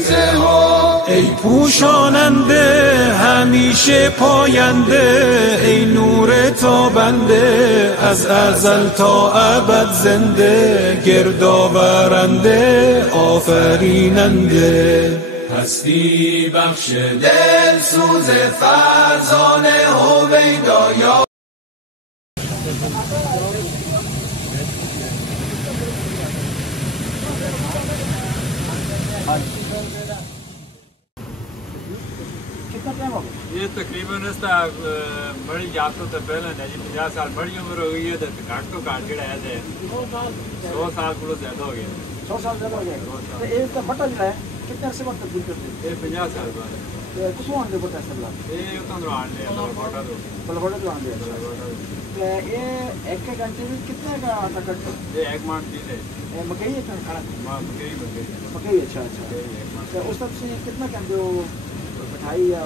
غریزه ها. ای پوشاننده همیشه پاینده، ای نور تابنده از ازل تا ابد زنده، گردآورنده آفریننده. هستی بخش دل سوز فرزانه هویدا. کتنا ٹائم ہو گیا؟ یہ تقریباً اس کا بڑی یاتوں تو پہلے ہے جی 50 سال بڑی عمر ہو گئی ہے تو گھٹ تو گھٹ جڑا ہے 100 سال کو زیادہ ہو گیا 100 سال زیادہ ہو گیا تو یہ کا بٹا جو ہے کتنے عرصے بعد تبدیل کرتے ہیں؟ یہ 50 سال بعد کسوں آن دے بٹا اس طرح یہ اتنا روان لے بٹا تو بلبڑا جو آن دے یہ ایک گھنٹے میں کتنے کا آٹا کٹتا ہے؟ یہ ایک مان چیز ہے مکئی ہے کھانا مکئی اچھا اچھا تو اس طرف سے کتنا کہتے ہو مٹھائی یا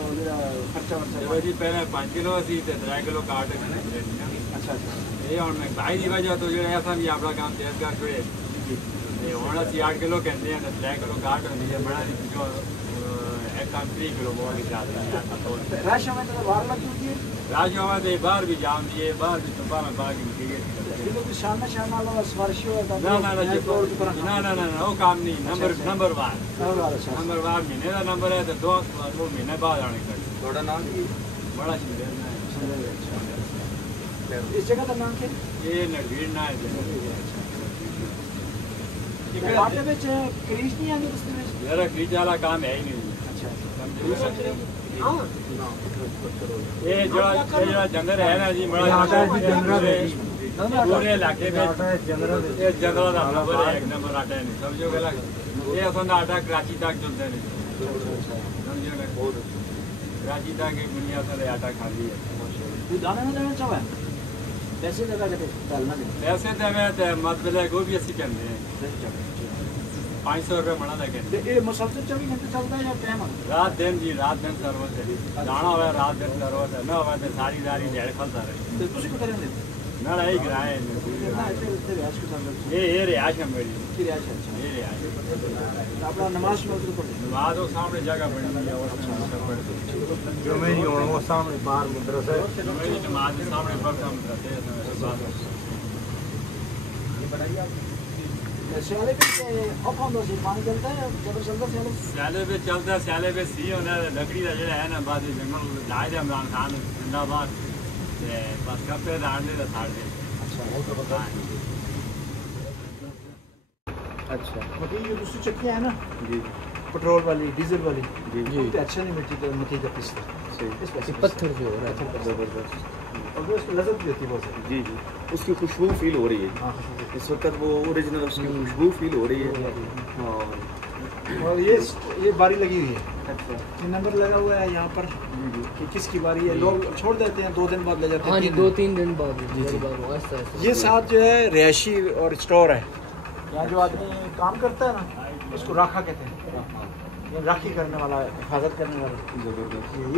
خرچہ ورچہ جی پہلے 5 کلو سی 3 کلو کاٹ اچھا اچھا یہ ہوں مہنگائی کی وجہ تو جو ایسا بھی اپنا کام تیز کر چھوڑے ہوں اسی 8 کلو کہتے ہیں 3 کلو کاٹ ہوتی ہے بڑا جو ایک کام 3 کلو بہت زیادہ رش ہمیں تو باہر لگتی ہوتی ہے راج ہوا تو باہر بھی جام دیے باہر بھی چمپا میں باغ کی شامہ شامہ والا سفارشی ہوا تھا وہ کام نہیں نمبر وار مہینے کا نمبر ہے تو 2 مہینے بعد آنے کا تھوڑا نام بڑا اس جگہ کا نام کیا یہ نڑویر نہ ہے آٹے میں کریج نہیں آتی اس میں میرا کریج والا کام ہے ہی نہیں یہ جو جنگل ہے نا جی بڑا پورے علاقے میں جنگل کا نمبر ہے 1 نمبر آٹا نہیں سمجھو گلا یہ اصل آٹا کراچی تک چلتے نہیں سمجھو گا کراچی تک دنیا سے آٹا کھالی ہے دانے میں دینا چاہے پیسے لگا کے ڈالنا پیسے تو مطلب ہے وہ بھی اسی کرتے ہیں 500 روپے منا لگے یہ مسلسل 24 گھنٹے چلتا ہے یا ٹائم رات دن جی رات دن سروس ہے جانا ہوا رات دن سروس ہے نہ ہوا تو ساری جڑ کھلتا رہے نہ رہی کرائے یہ رہائش ہے میری یہ رہائش اپنا نماز نماز وہ سامنے جگہ بنی ہے جو میری وہ سامنے باہر مدرسہ ہے میری نماز کے سامنے پڑھتا مدرسے سیالے پہ پانی چلتا ہے سیالے پہ چلتا ہے سیالے پہ سی ہونا لکڑی کا جڑا ہے نا بعد جنگل لائے تھے عمران خان زندہ باد بس کپے داڑنے کا ساڑ دے اچھا یہ دوسری چکی ہے نا جی پٹرول والی ڈیزل والی جی اچھا نہیں مٹی کا پستا پتھر جو ہو رہا ہے زبردست اور اس کی لذت بھی ہوتی ہے بہت جی جی اس کی خوشبو فیل ہو رہی ہے اس وقت وہ اوریجنل اس کی خوشبو فیل ہو رہی ہے اور یہ باری لگی ہوئی ہے یہ نمبر لگا ہوا ہے یہاں پر کہ کس کی باری ہے لوگ چھوڑ دیتے ہیں 2 دن بعد لے جاتے ہیں 2-3 دن بعد یہ ساتھ جو ہے رہائشی اور اسٹور ہے یہاں جو آدمی کام کرتا ہے نا اس کو راکھا کہتے ہیں راکھی کرنے والا حفاظت کرنے والا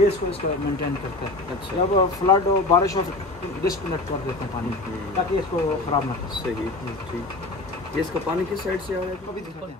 یہ اس کو مینٹین کرتا ہے جب فلڈ ہو بارش ہو ڈسکنیکٹ کر دیتے ہیں پانی تاکہ اس کو خراب نہ کر صحیح ٹھیک یہ اس کا پانی کس سائڈ سے آ رہا ہے ابھی دکھاتے ہیں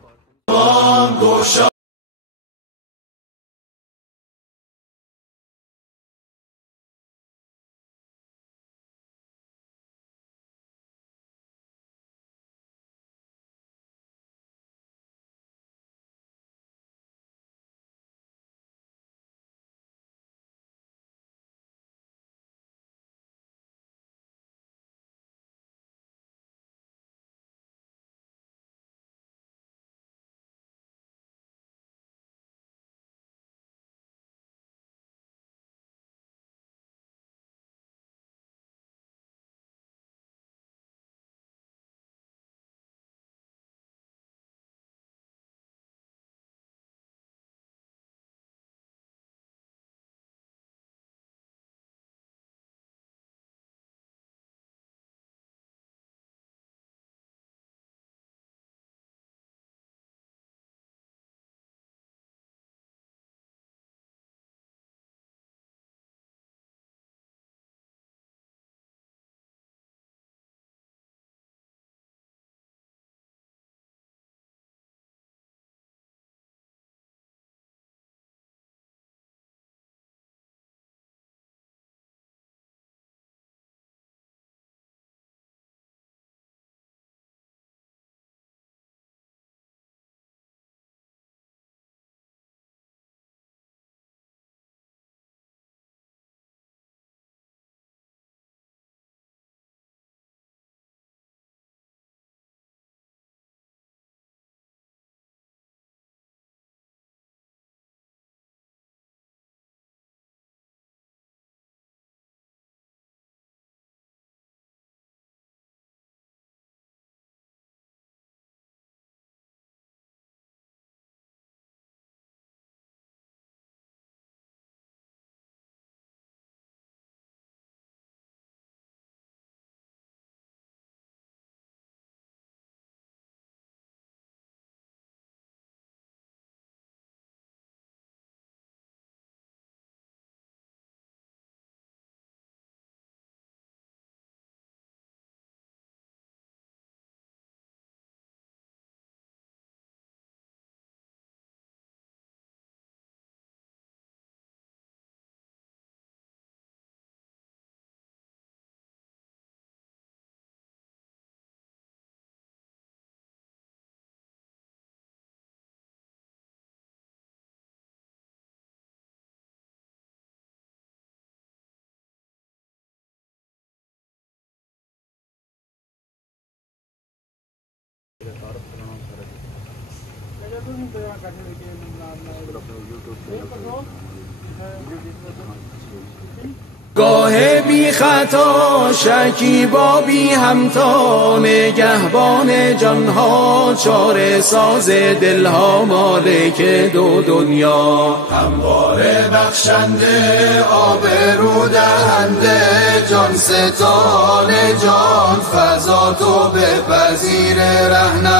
گاه بی خطا شکیبا بی همتا نگهبان جانها چاره ساز دلها مالک دو دنیا همواره بخشنده آبرو دهنده جان ستان جان فضا تو بپذیر رهنم